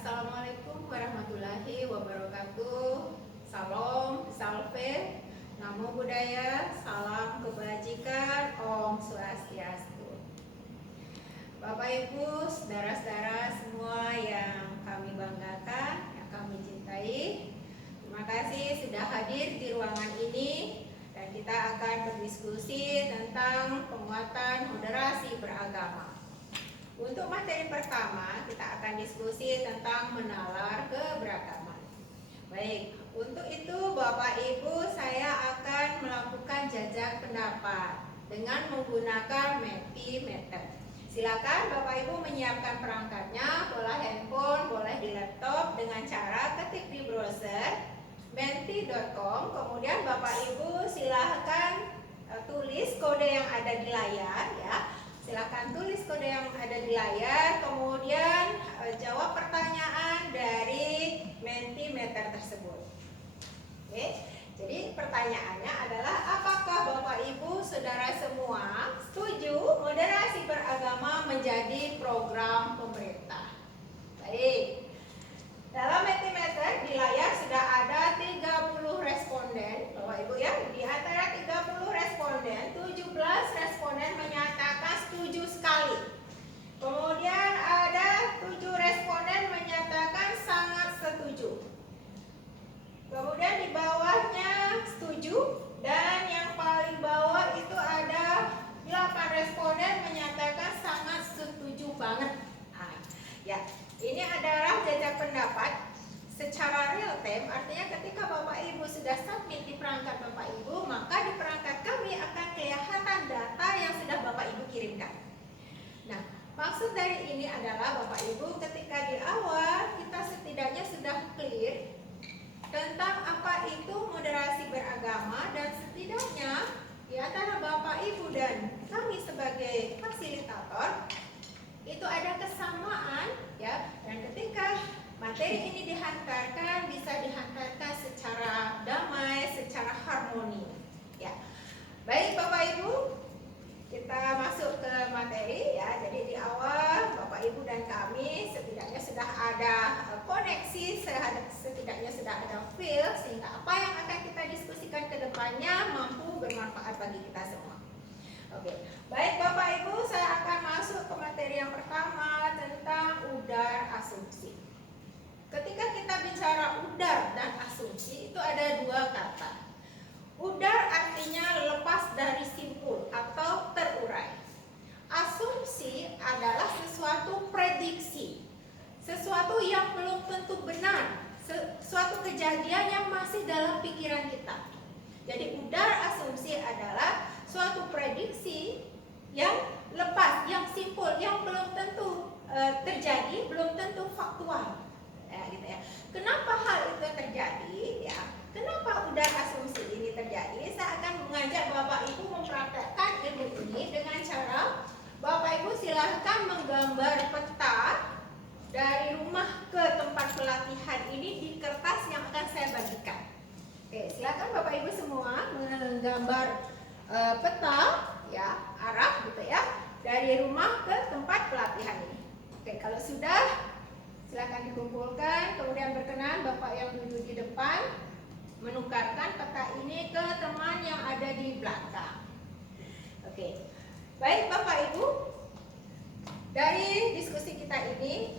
Assalamualaikum warahmatullahi wabarakatuh. Salam, salve, namo buddhaya, salam kebajikan, om swastiastu. Bapak Ibu, saudara-saudara semua yang kami banggakan, yang kami cintai, terima kasih sudah hadir di ruangan ini dan kita akan berdiskusi tentang penguatan moderasi beragama. Untuk materi pertama, kita akan diskusi tentang menalar keberagaman. Baik, untuk itu Bapak Ibu, saya akan melakukan jajak pendapat dengan menggunakan Mentimeter. Silakan Bapak Ibu menyiapkan perangkatnya, boleh handphone, boleh di laptop dengan cara ketik di browser menti.com. Kemudian Bapak Ibu silakan tulis kode yang ada di layar ya. Silakan tulis kode yang ada di layar, kemudian jawab pertanyaan dari Mentimeter tersebut. Oke, jadi pertanyaannya adalah apakah Bapak Ibu saudara semua setuju moderasi beragama menjadi program pemerintah? Baik. Dalam Mentimeter di layar sudah ada 30 responden, Bapak Ibu ya. Di antara 30 responden, 17 responden menyatakan setuju sekali. Kemudian ada 7 responden menyatakan sangat setuju. Kemudian di bawahnya setuju, dan yang paling bawah itu ada 8 responden menyatakan sangat setuju banget. Nah, ya. Ini adalah jajak pendapat secara real time, artinya ketika Bapak Ibu sudah submit di perangkat Bapak Ibu, maka di perangkat kami akan kelihatan data yang sudah Bapak Ibu kirimkan. Nah, maksud dari ini adalah Bapak Ibu ketika di awal kita setidaknya sudah clear tentang apa itu moderasi beragama, dan setidaknya di antara Bapak Ibu dan kami sebagai fasilitator itu ada kesamaan ya, dan ketika materi ini dihantarkan bisa dihantarkan secara damai, secara harmoni ya. Baik Bapak Ibu, kita masuk ke materi ya. Jadi di awal Bapak Ibu dan kami setidaknya sudah ada koneksi, setidaknya sudah ada feel, sehingga apa yang akan kita diskusikan ke depannya mampu bermanfaat bagi kita semua. Oke, baik Bapak Ibu, saya akan masuk ke materi yang pertama tentang udar asumsi. Ketika kita bicara udar dan asumsi, itu ada dua kata. Udar artinya lepas dari simpul atau terurai. Asumsi adalah sesuatu prediksi, sesuatu yang belum tentu benar, sesuatu kejadian yang masih dalam pikiran kita. Jadi udar asumsi adalah suatu prediksi yang lepas, yang simpul, yang belum tentu terjadi, belum tentu faktual. Ya, gitu ya. Kenapa hal itu terjadi? Ya, kenapa udar asumsi ini terjadi? Saya akan mengajak Bapak Ibu mempraktekkan ilmu ini dengan cara Bapak Ibu silahkan menggambar peta dari rumah ke tempat pelatihan ini di kertas yang akan saya bagikan. Oke, silakan Bapak Ibu semua menggambar peta ya, arah gitu ya, dari rumah ke tempat pelatihan ini. Oke, kalau sudah silakan dikumpulkan, kemudian berkenan Bapak yang duduk di depan menukarkan peta ini ke teman yang ada di belakang. Oke. Baik Bapak Ibu, dari diskusi kita ini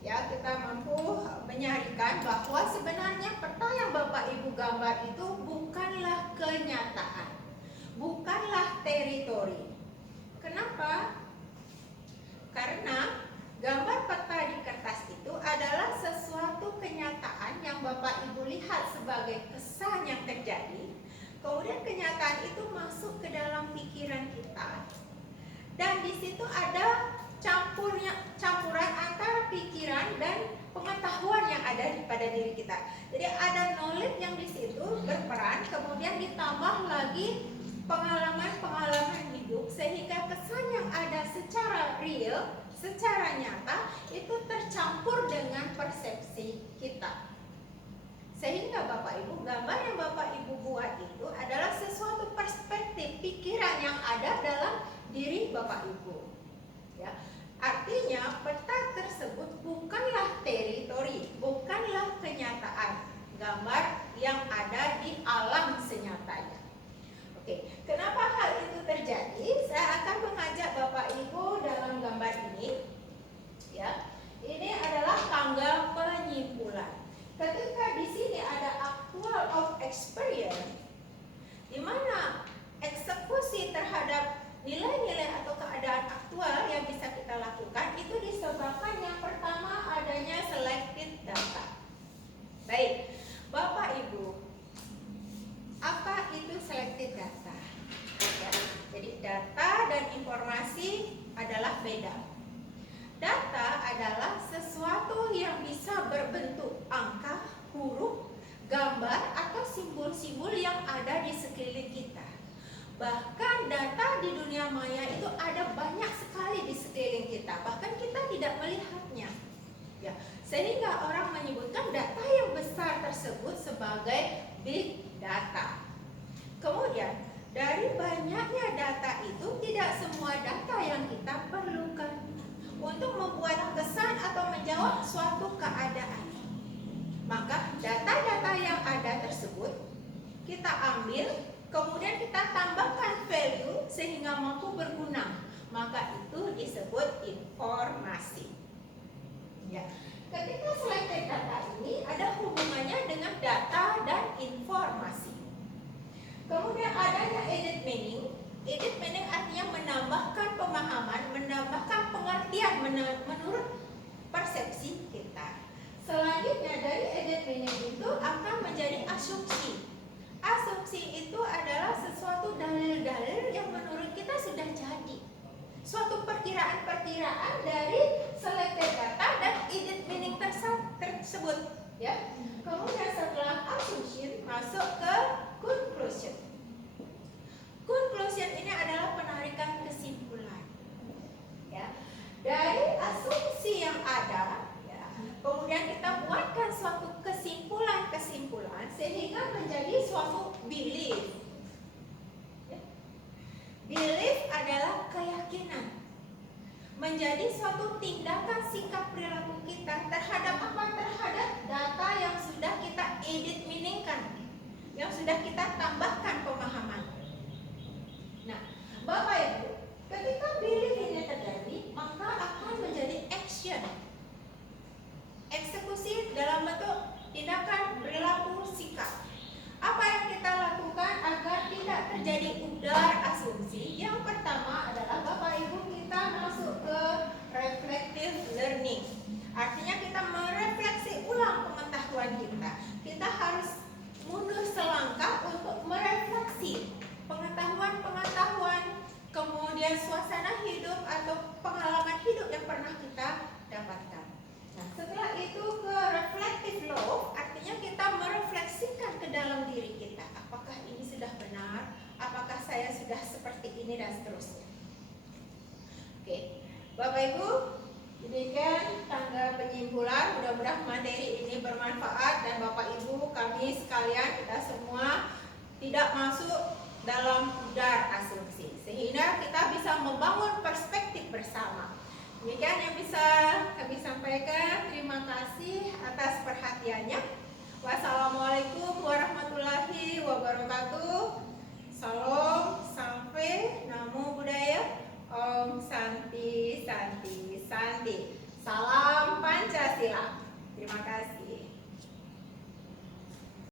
ya, kita mampu menyarikan bahwa sebenarnya peta yang Bapak Ibu gambar itu bukanlah kenyataan, bukanlah teritori. Kenapa? Karena gambar peta di kertas itu adalah sesuatu kenyataan yang Bapak Ibu lihat sebagai kesan yang terjadi. Kemudian kenyataan itu masuk ke dalam pikiran kita, dan di situ ada campuran antara pikiran dan pengetahuan yang ada pada diri kita. Jadi ada knowledge yang di situ berperan, kemudian ditambah lagi pengalaman-pengalaman hidup, sehingga kesan yang ada secara real, secara nyata itu tercampur dengan persepsi kita. Sehingga Bapak Ibu, gambar yang Bapak Ibu buat itu adalah sesuatu perspektif pikiran yang ada dalam diri Bapak Ibu. Ya. Artinya peta tersebut bukanlah teritori gambar yang ada di alam senyatanya. Oke, kenapa hal itu terjadi? Saya akan mengajak Bapak Ibu dalam gambar ini. Ya, ini adalah tanggal penyimpulan. Ketika di sini ada actual of experience, di mana eksekusi terhadap nilai-nilai atau keadaan aktual yang bisa kita lakukan itu disebabkan yang pertama adanya selected data. Baik, Bapak Ibu, apa itu selected data? Ya, jadi data dan informasi adalah beda. Data adalah sesuatu yang bisa berbentuk angka, huruf, gambar, atau simbol-simbol yang ada di sekeliling kita. Bahkan data di dunia maya itu ada banyak sekali di sekeliling kita, bahkan kita tidak melihatnya. Ya, sehingga orang menyebutkan data yang besar tersebut sebagai big data. Kemudian, dari banyaknya data itu tidak semua data yang kita perlukan untuk membuat kesan atau menjawab suatu keadaan. Maka data-data yang ada tersebut kita ambil, kemudian kita tambahkan value sehingga mampu berguna. Maka itu disebut informasi. Ya. Ketika selected data ini ada hubungannya dengan data dan informasi. Kemudian adanya added meaning. Added meaning artinya menambahkan pemahaman, menambahkan pengertian menurut persepsi kita. Selanjutnya dari added meaning itu akan menjadi asumsi. Asumsi itu adalah sesuatu dalil-dalil yang menurut kita sudah jadi. Suatu perkiraan-perkiraan dari selected data dan added meaning tersebut, ya. Kemudian setelah assumption masuk ke conclusion. Conclusion ini adalah penarikan kesimpulan, ya. Dari asumsi yang ada, ya, kemudian kita buatkan suatu kesimpulan-kesimpulan sehingga menjadi suatu belief. Belief adalah keyakinan, menjadi suatu tindakan sikap perilaku kita terhadap apa? Terhadap data yang sudah kita edit meaningkan, yang sudah kita tambahkan pemahaman. Nah, Bapak Ibu, ketika belief ini terjadi, maka akan menjadi action, eksekusi dalam bentuk tindakan perilaku sikap. Apa yang kita lakukan agar tidak terjadi udar asumsi? Yang pertama adalah Bapak Ibu kita masuk ke reflective learning. Artinya kita merefleksi ulang pengetahuan kita. Kita harus mundur selangkah untuk merefleksi pengetahuan-pengetahuan, kemudian suasana hidup atau pengalaman hidup yang pernah kita dapatkan. Nah, setelah itu ke reflective law, artinya kita merefleksikan ke dalam diri kita. Apakah ini sudah benar? Apakah saya sudah seperti ini dan seterusnya. Oke, Bapak Ibu, demikian tanggal penyimpulan. Mudah-mudahan materi ini bermanfaat dan Bapak Ibu kami sekalian kita semua tidak masuk dalam udar asumsi, sehingga kita bisa membangun perspektif bersama. Demikian yang bisa kami sampaikan. Terima kasih atas perhatiannya. Wassalamualaikum warahmatullahi wabarakatuh. Salam, sampai, namo buddhaya, om santi santi santi. Salam Pancasila. Terima kasih.